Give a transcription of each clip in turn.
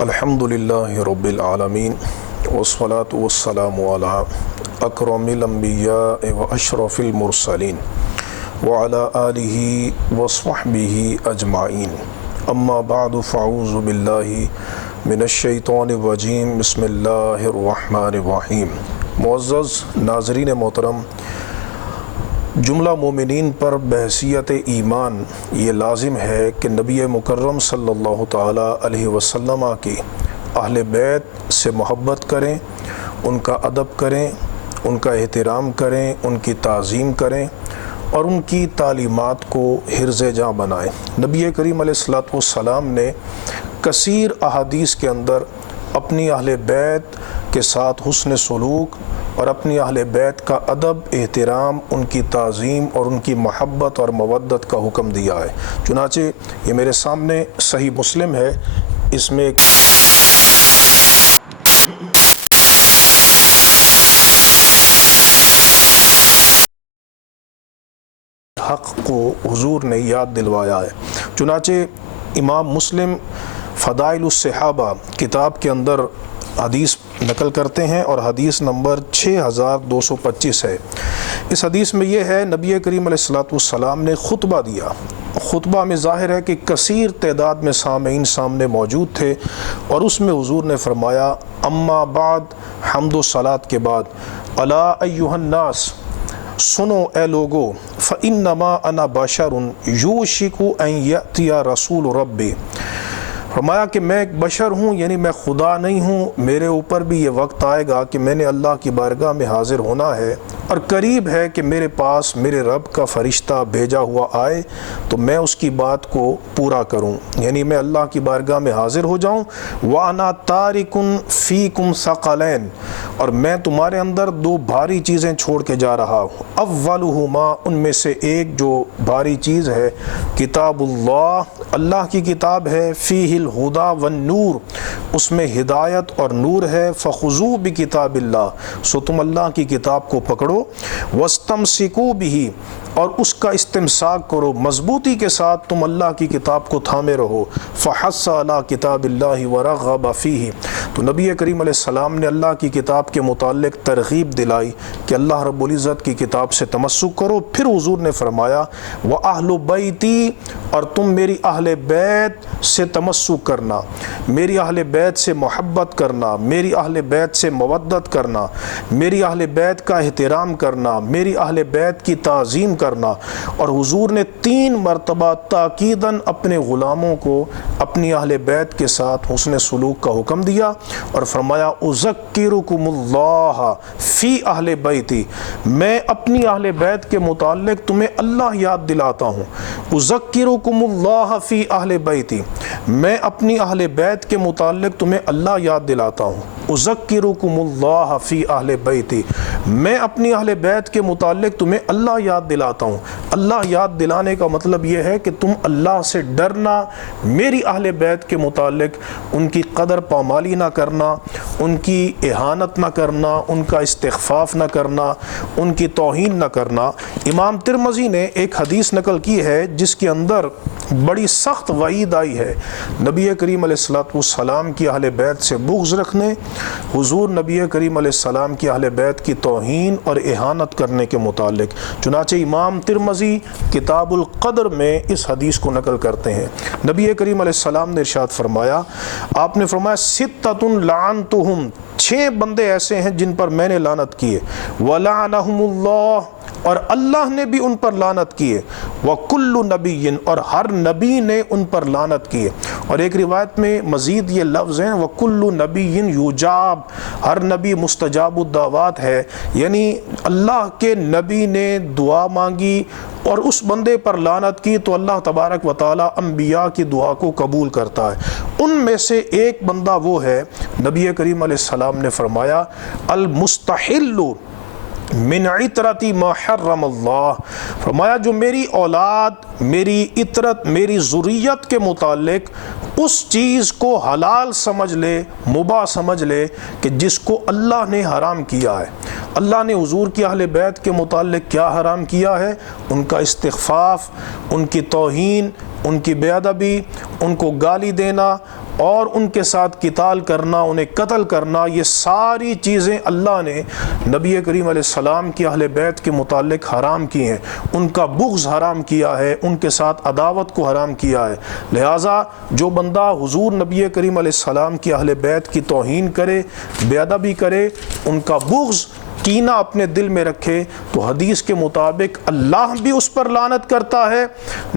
الحمدللہ رب العالمین والصلاة والسلام علی اکرم الانبیاء و اشرف المرسلین وعلی آلہ وصحبہ اجمعین اما بعد فاعوذ باللہ من الشیطان الرجیم بسم اللہ الرحمن الرحیم۔ معزز ناظرین محترم، جملہ مومنین پر بحیثیت ایمان یہ لازم ہے کہ نبی مکرم صلی اللہ تعالیٰ علیہ وسلم کی اہل بیت سے محبت کریں، ان کا ادب کریں، ان کا احترام کریں، ان کی تعظیم کریں اور ان کی تعلیمات کو حرز جاں بنائیں۔ نبی کریم علیہ السلام نے کثیر احادیث کے اندر اپنی اہل بیت کے ساتھ حسن سلوک اور اپنی اہل بیت کا ادب، احترام، ان کی تعظیم اور ان کی محبت اور مودت کا حکم دیا ہے۔ چنانچہ یہ میرے سامنے صحیح مسلم ہے، اس میں حق کو حضور نے یاد دلوایا ہے۔ چنانچہ امام مسلم فضائل الصحابہ کتاب کے اندر حدیث نقل کرتے ہیں اور حدیث نمبر 6225 ہے۔ اس حدیث میں یہ ہے، نبی کریم علیہ السلام نے خطبہ دیا۔ خطبہ میں ظاہر ہے کہ کثیر تعداد میں سامعین سامنے موجود تھے اور اس میں حضور نے فرمایا، اما بعد، حمد و صلات کے بعد، الا ایھا الناس، سنو اے لوگو، فانما انا بشر یوشک ان یأتی رسول ربی، فرمایا کہ میں ایک بشر ہوں، یعنی میں خدا نہیں ہوں، میرے اوپر بھی یہ وقت آئے گا کہ میں نے اللہ کی بارگاہ میں حاضر ہونا ہے اور قریب ہے کہ میرے پاس میرے رب کا فرشتہ بھیجا ہوا آئے تو میں اس کی بات کو پورا کروں، یعنی میں اللہ کی بارگاہ میں حاضر ہو جاؤں۔ وَأَنَا تَارِكٌ فِيكُمْ ثَقَلَيْنِ، اور میں تمہارے اندر دو بھاری چیزیں چھوڑ کے جا رہا ہوں۔ اولہما، ان میں سے ایک جو بھاری چیز ہے، کتاب اللہ، اللہ کی کتاب ہے، فیہ الہدا والنور، اس میں ہدایت اور نور ہے، فخذوا بکتاب اللہ، سو تم اللہ کی کتاب کو پکڑو، واستمسکوا بہ، اور اس کا استمساک کرو، مضبوطی کے ساتھ تم اللہ کی کتاب کو تھامے رہو، فحث علی کتاب اللہ ورغب فیہ، تو نبی کریم علیہ السلام نے اللہ کی کتاب کے متعلق ترغیب دلائی کہ اللہ رب العزت کی کتاب سے تمسک کرو۔ پھر حضور نے فرمایا، وَأَهْلُ بَيْتِي، اور تم میری اہل بیت سے تمسک کرنا، میری اہل بیت سے محبت کرنا، میری اہل بیت سے مودت کرنا، میری اہل بیت کا احترام کرنا، میری اہل بیت کی تعظیم کرنا۔ اور حضور نے 3 مرتبہ تاکیداً اپنے غلاموں کو اپنی اہل بیت کے ساتھ حسن سلوک کا حکم دیا اور فرمایا، اذکرکم اللہ فی اہل بیتی، میں اپنی اہل بیت کے متعلق تمہیں اللہ یاد دلاتا ہوں۔ اذکرکم اللہ فی اہل بیتی، میں اپنی اہل بیت کے متعلق تمہیں اللہ یاد دلاتا ہوں۔ اذکرکم اللہ فی اہل بیتی، میں اپنی اہل بیت کے متعلق تمہیں اللہ یاد دلاتا ہوں۔ اللہ یاد دلانے کا مطلب یہ ہے کہ تم اللہ سے ڈرنا، میری اہل بیت کے متعلق ان کی قدر پامالی نہ کرنا، ان کی اہانت نہ کرنا، ان کا استخفاف نہ کرنا، ان کی توہین نہ کرنا۔ امام ترمذی نے ایک حدیث نقل کی ہے جس کے اندر بڑی سخت وعید آئی ہے نبی کریم علیہ السلام کی اہل بیت سے بغض رکھنے، حضور نبی کریم علیہ السلام کی اہل بیت کی توہین اور اہانت کرنے کے متعلق۔ چنانچہ امام ترمذی کتاب القدر میں اس حدیث کو نقل کرتے ہیں۔ نبی کریم علیہ السلام نے ارشاد فرمایا، آپ نے فرمایا، سِتَّةٌ لَعَنْتُهُمْ، 6 بندے ایسے ہیں جن پر میں نے لعنت کی ہے، وَلَعَنَهُمُ اللَّهُ، اور اللہ نے بھی ان پر لعنت کی ہے، وَكُلُّ نَبِيٍّ، اور ہر نبی نے ان پر لعنت کی ہے۔ اور ایک روایت میں مزید یہ لفظ ہیں، وَكُلُّ نَبِيٍّ يُجَابُ، ہر نبی مستجاب الدعوات ہے، یعنی اللہ کے نبی نے دعا مانگی اور اس بندے پر لعنت کی تو اللہ تبارک و تعالیٰ انبیاء کی دعا کو قبول کرتا ہے۔ ان میں سے ایک بندہ وہ ہے، نبی کریم علیہ السلام نے فرمایا، المستحل من عطرتی ما حرم اللہ، فرمایا جو میری اولاد، میری عطرت، میری ذریت کے متعلق اس چیز کو حلال سمجھ لے، مباح سمجھ لے کہ جس کو اللہ نے حرام کیا ہے۔ اللہ نے حضور کی اہل بیت کے متعلق کیا حرام کیا ہے؟ ان کا استخفاف، ان کی توہین، ان کی بے ادبی، ان کو گالی دینا، اور ان کے ساتھ قتال کرنا، انہیں قتل کرنا، یہ ساری چیزیں اللہ نے نبی کریم علیہ السلام کی اہل بیت کے متعلق حرام کی ہیں، ان کا بغض حرام کیا ہے، ان کے ساتھ عداوت کو حرام کیا ہے۔ لہٰذا جو بندہ حضور نبی کریم علیہ السلام کی اہل بیت کی توہین کرے، بے ادبی کرے، ان کا بغض کینہ اپنے دل میں رکھے، تو حدیث کے مطابق اللہ بھی اس پر لعنت کرتا ہے،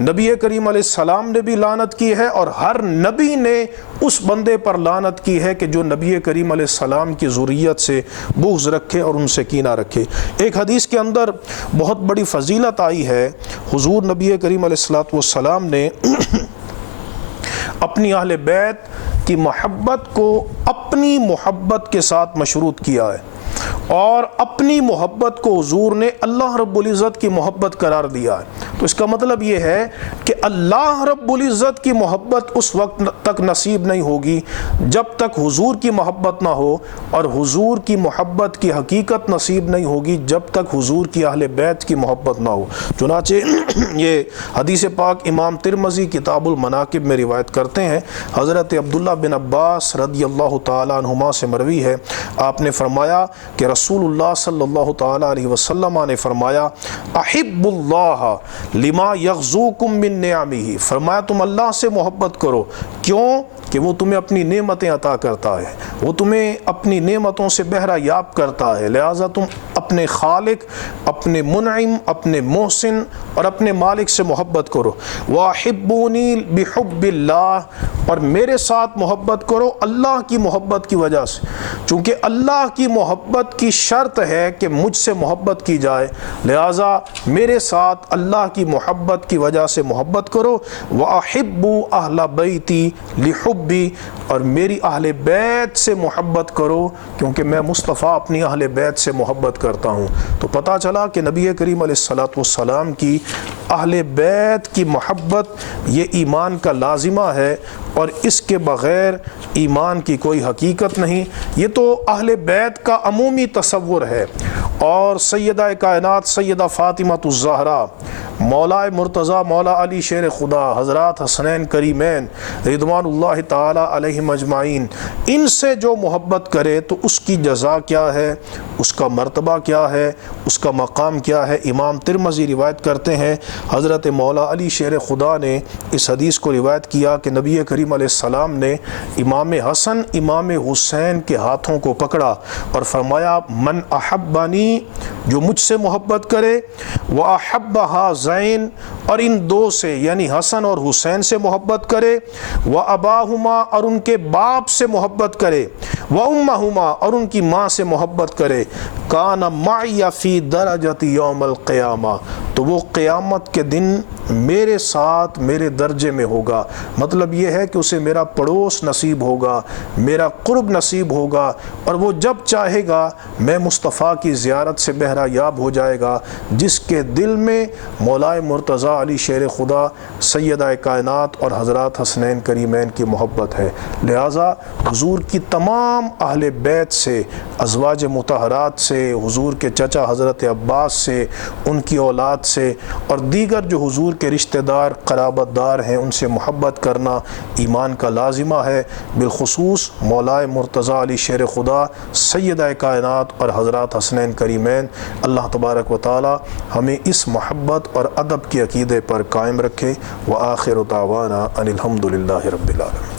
نبی کریم علیہ السلام نے بھی لعنت کی ہے، اور ہر نبی نے اس بندے پر لعنت کی ہے کہ جو نبی کریم علیہ السلام کی ذریت سے بغض رکھے اور ان سے کینہ رکھے۔ ایک حدیث کے اندر بہت بڑی فضیلت آئی ہے، حضور نبی کریم علیہ السلام نے اپنی اہل بیت کی محبت کو اپنی محبت کے ساتھ مشروط کیا ہے، اور اپنی محبت کو حضور نے اللہ رب العزت کی محبت قرار دیا ہے۔ تو اس کا مطلب یہ ہے کہ اللہ رب العزت کی محبت اس وقت تک نصیب نہیں ہوگی جب تک حضور کی محبت نہ ہو، اور حضور کی محبت کی حقیقت نصیب نہیں ہوگی جب تک حضور کی اہل بیت کی محبت نہ ہو۔ چنانچہ یہ حدیث پاک امام ترمذی کتاب المناقب میں روایت کرتے ہیں، حضرت عبداللہ بن عباس رضی اللہ تعالیٰ عنہما سے مروی ہے، آپ نے فرمایا کہ رسول اللہ صلی اللہ تعالیٰ علیہ وسلم نے فرمایا احب اللہ لما یغزوکم من نعمہ، فرمایا تم اللہ سے محبت کرو، کیوں کہ وہ تمہیں اپنی نعمتیں عطا کرتا ہے، وہ تمہیں اپنی نعمتوں سے بہرہ یاب کرتا ہے، لہٰذا تم اپنے خالق، اپنے منعم، اپنے محسن اور اپنے مالک سے محبت کرو۔ وَأَحِبُّونِي بِحُبِّ اللَّهِ، اور میرے ساتھ محبت کرو اللہ کی محبت کی وجہ سے، چونکہ اللہ کی محبت کی شرط ہے کہ مجھ سے محبت کی جائے، لہٰذا میرے ساتھ اللہ کی محبت کی وجہ سے محبت کرو۔ وَأَحِبُّوا أَهْلَ بَيْتِي لِحُبِّي، اور میری اہل بیت سے محبت کرو کیونکہ میں مصطفیٰ اپنی اہل بیت سے محبت کرتا ہوں۔ تو پتہ چلا کہ نبی کریم علیہ السلام کی اہل بیت کی محبت یہ ایمان کا لازمہ ہے، اور اس کے بغیر ایمان کی کوئی حقیقت نہیں۔ یہ تو اہل بیت کا عمومی تصور ہے، اور سیدہ کائنات سیدہ فاطمہ الزہرا، مولا مرتضیٰ مولا علی شیر خدا، حضرات حسنین کریمین رضوان اللہ تعالی علیہم اجمعین، ان سے جو محبت کرے تو اس کی جزا کیا ہے، اس کا مرتبہ کیا ہے، اس کا مقام کیا ہے۔ امام ترمذی روایت کرتے ہیں، حضرت مولا علی شیر خدا نے اس حدیث کو روایت کیا کہ نبی کریم علیہ السلام نے امام حسن امام حسین کے ہاتھوں کو پکڑا اور فرمایا من احبنی، جو مجھ سے محبت کرے، وَأَحَبَّهَا زین، اور ان دو سے یعنی حسن اور حسین سے محبت کرے، وَأَبَاهُمَا، اور ان کے باپ سے محبت کرے، وَأُمَّهُمَا، اور ان کی ماں سے محبت کرے، كَانَ مَعِيَ فِي دَرَجَةِ يَوْمَ الْقِيَامَةِ، تو وہ قیامت کے دن میرے ساتھ میرے درجے میں ہوگا۔ مطلب یہ ہے کہ اسے میرا پڑوس نصیب ہوگا، میرا قرب نصیب ہوگا، اور وہ جب چاہے گا میں مصطفیٰ کی زیارت سے بہرہ یاب ہو جائے گا، جس کے دل میں مولائے مرتضیٰ علی شیر خدا سیدہ کائنات اور حضرات حسنین کریمین کی محبت ہے۔ لہٰذا حضور کی تمام اہل بیت سے، ازواج مطہرات سے، حضور کے چچا حضرت عباس سے، ان کی اولاد سے، اور دیگر جو حضور کے رشتہ دار قرابت دار ہیں ان سے محبت کرنا ایمان کا لازمہ ہے، بالخصوص مولائے مرتضیٰ علی شیر خدا سیدہ کائنات اور حضرات حسنین کریمین۔ اللہ تبارک و تعالی ہمیں اس محبت اور ادب کے عقیدے پر قائم رکھے۔ وآخر دعوانا ان الحمد للہ رب العالمین۔